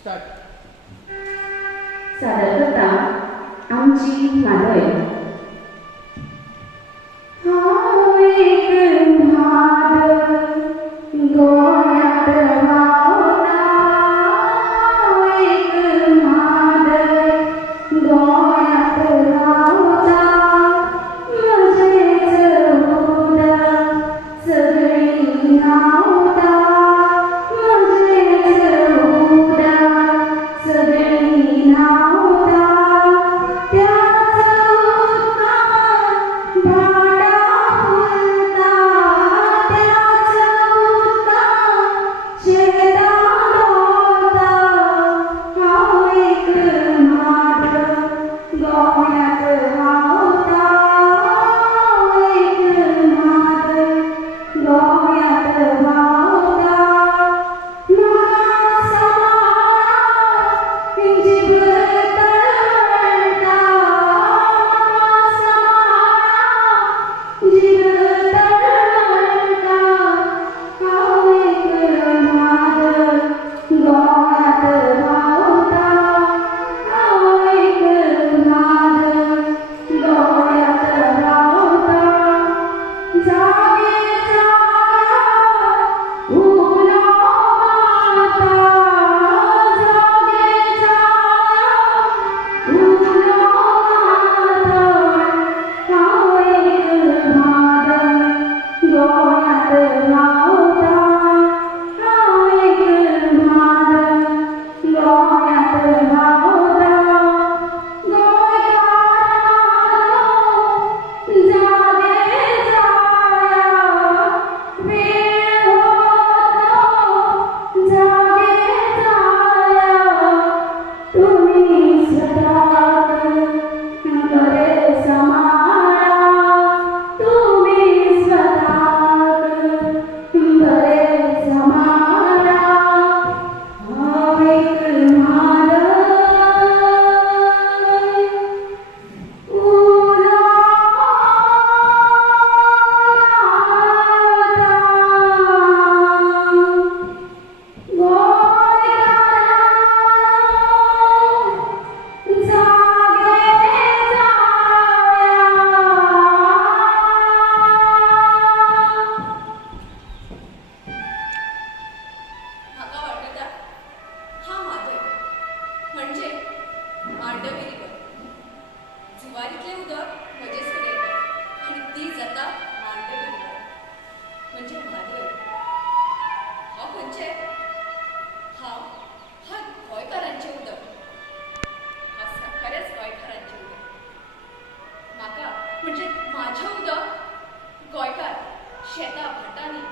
Start. सादर करता आमची म्हादय. हांव एक म्हाद गोंयांत रावता, हांव एक म्हाद गोंयांत रावता, म्हजेच उदक सगळीं न्हांवता, म्हजेच उदक सगळीं न्हांवता, त्याच उदकांत भाटां फुलता, त्याच उदकांत शेतां डोलता, हांव एक म्हाद गोंयांत रावता, हांव एक म्हाद गोंयांत रावता. म्हाका सांबाळ जीब तळमळटा, म्हाका सांबाळ जीब तळमळटा, हांव एक म्हाद गोंयांत रावता, हांव एक म्हाद गोंयांत रावता. जागे जाया उगलो माता, जागे जाया उगलो माता, हांव एक म्हाद गोंयांत रावता, हांव एक म्हाद गोंयांत रावता. गोंयकारांनो जागे जाया, वेळ वतो जागे जाया, तुमी स्वताक बरे सांबाळा, तुमी स्वताक बरे सांबाळा, हांव एक म्हाद उलो म्हाका वाटता हा म्हादय म्हणजे मांडविरीवर जुवारीतले उदक म्हजेसर येता आनी ती जाता मांडविरीवर म्हणजे म्हादय. हांव खंयचे? हांव हा गोंयकारांचें उदक, हांव खरेंच गोंयकारांचें उदक. म्हाका म्हणजे म्हाजें उदक गोंयकार शेतां भाटांनी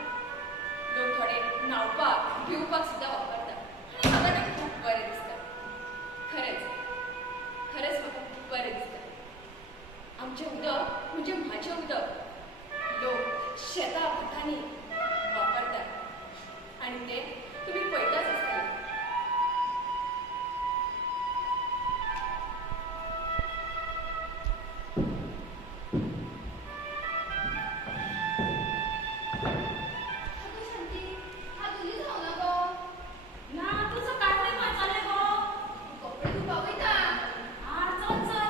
लोक थोडे न्हांवपाक पिवपाक सुद्दां वापरता आनी म्हाका तें खूब बरें दिसता. खरेंच खरेंच म्हाका खूब बरें दिसता. आमचें उदक म्हणजे म्हाजें उदक लोक शेतां भाटांनी वापरतात आनी तें तुमी पळयताच आसतले. ना तुझं काय वाचाले गो? कपडे धुवपाक वयता. चल चल.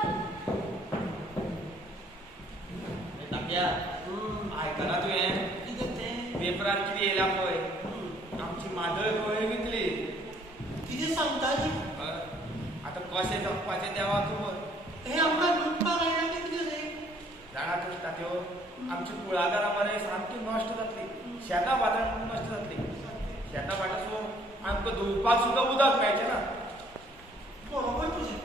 तात्या आयकना तुवें कितें तें? पेपरार कितें येयला पळय, आमची मादळ खंय विकली. कितें सांगता ती? आतां कशें जगपाचें देवा खबर. हें आमकां लुटपाक आयला तें कितें रे? जाणा तर तात्यो, आमची कुळागरां मरे सामकी नश्ट जातली, शेतां भाटां नश्ट जातली. शेतां भाटासून आमकां धुवपाक सुद्दां उदक मेळचें ना. बरोबर तुजें.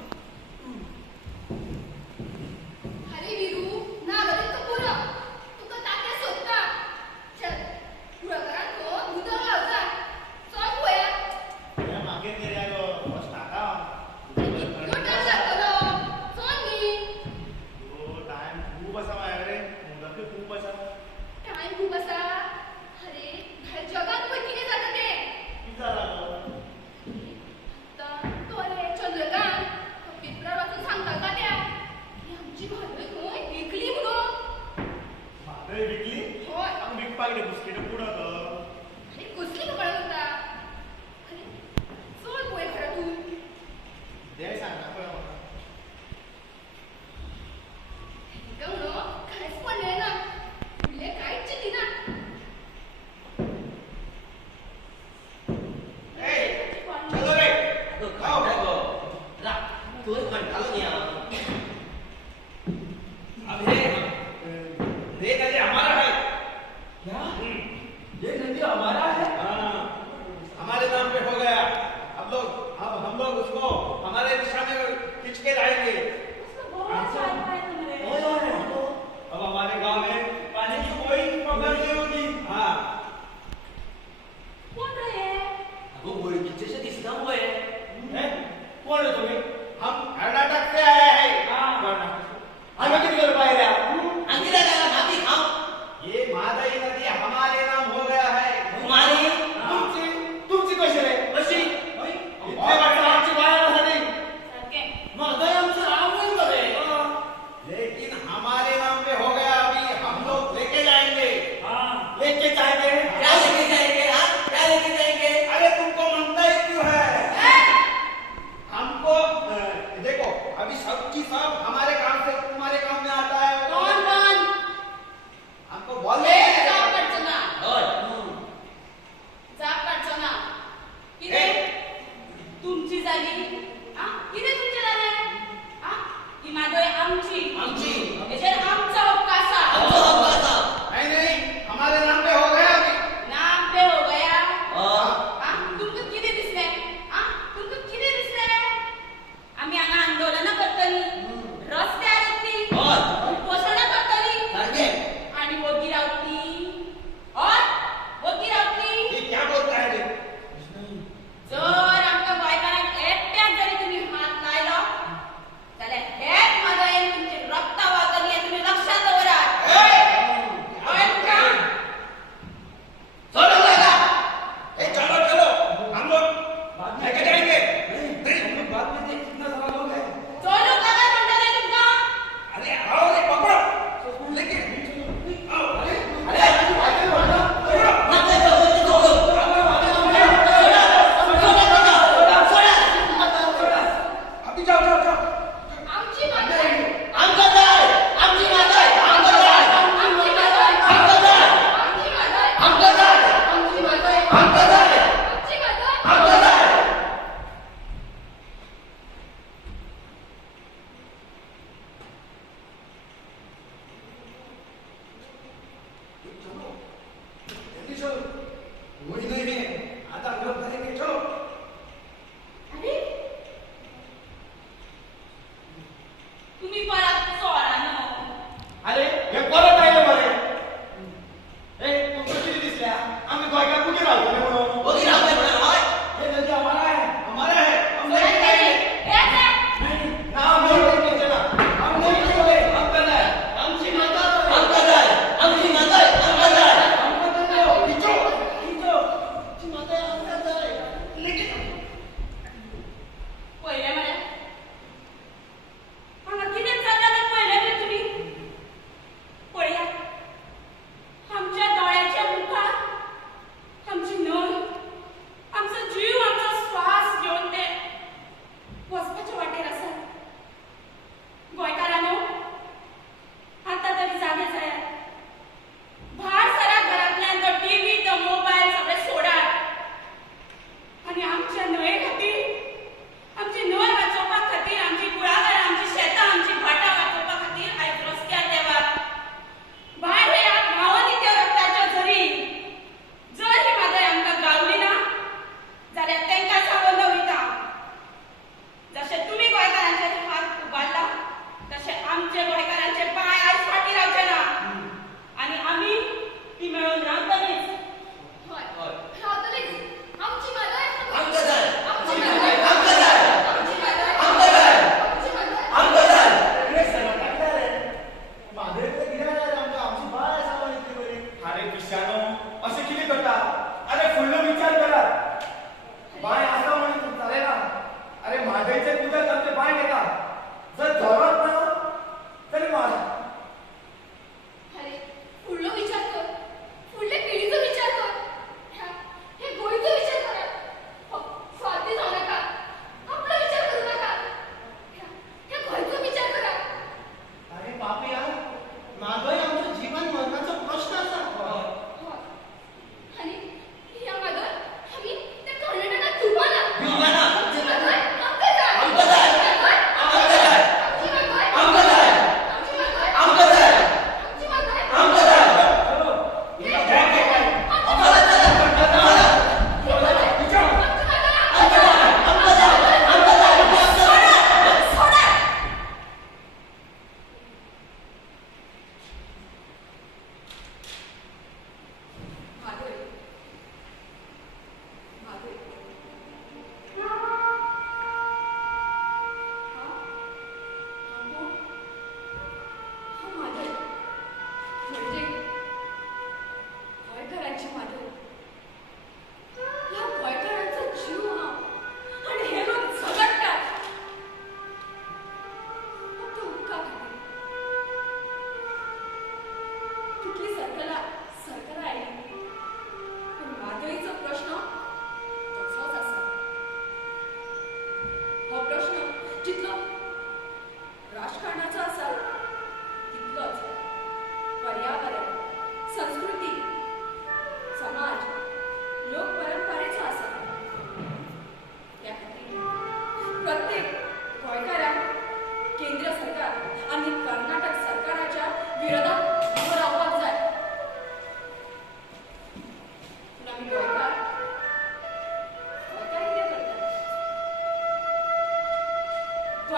अरे विरू, नागरीक तो पुरो. तुका तात्या सोदता. चल, कुळागरांक खंय उदक लावता. चल पळोवया. हें मागीर कितें गो, फस्ट नाका. कितलो टायम जातलो? चल न्ही. टायम खूब आसा माझ्या कडेन, मुदतूय खूब आसा. टायम खूब आसा. अरे, भायर जगात पळय कितें जाता तें. कितें जाला गो? आतां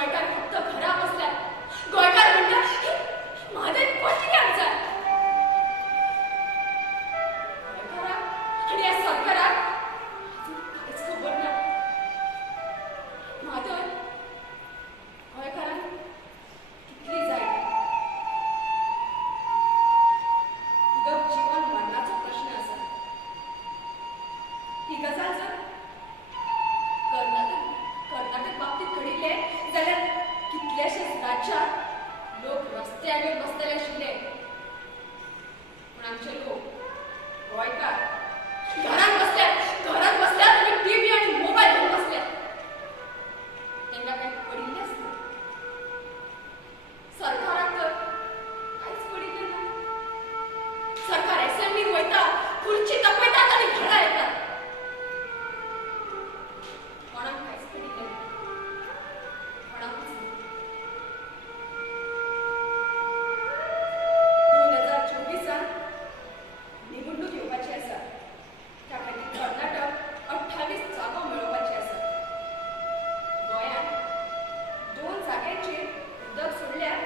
गोंयकार फक्त घरा बसल्यात गोंयकार म्हणटा माझे कोटी आमचा गोंयकाराक आणि या सरकाराक अजून कांयच खबर ना माधव गोंयकारांक कितली जाय उदक जीवन मरणाचो प्रश्न आसा ही गजाल जर कर्नाटक बाबतीत घडिल्ले जाल्यार कितलेशेच राज्यात लोक रस्त्यावर बसतले आशिल्ले पूण आमचे लोक गोंयकार घरात बसल्यात आनी टीव्ही आनी मोबायल घेवन बसल्यात तेंकां कांय पडिल्लेंच ना सरकाराक तर कांयच पडिल्लें ना सरकार असेंब्लीत वयता खुर्ची तपयतात आनी घरा येतात कोणाक कांयच पडिल्लें ना कोणाकूच ना 2024 निवडणूक येवपाची आसा त्या खातीर कर्नाटक 28 जागो मेळोवपाची आसा गोंयांत 2 जाग्यांचेर उदक सोडल्यार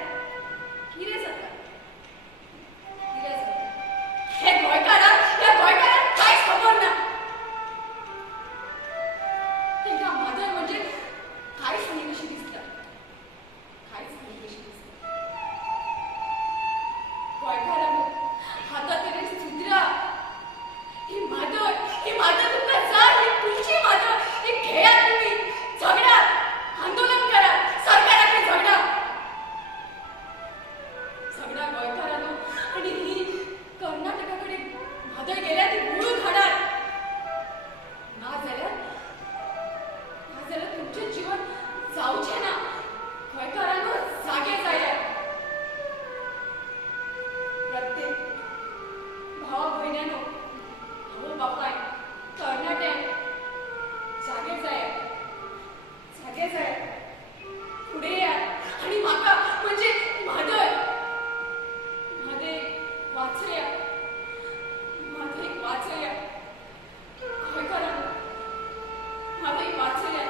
कितें जाता हे गोंयकारांक कांयच खबर ना तेंकां माधव म्हणजे कांयच न्ही कशी दिसता कांयच न्ही कशी दिसता गोंयकारांनो आतां तरी सुधरा ही माधव तुमकां जाय ही तुमची माधव ही घेयात तुमी झगडात आंदोलन करात सरकाराक झगडा गोंयकारांनो आनी ही कर्नाटका कडेन माधव गेल्या ती मोडून हाडात नाजाल्यार तुमचें जीवन जावचें ना गोंयकारांनो जागे जायात प्रत्येक भावा भयण्यांनो आवय बापाय तरणाट्यांक जागे जायात फुडें येयात आनी म्हाका म्हणजे माधव वाचया गोंयकारांनो वाचया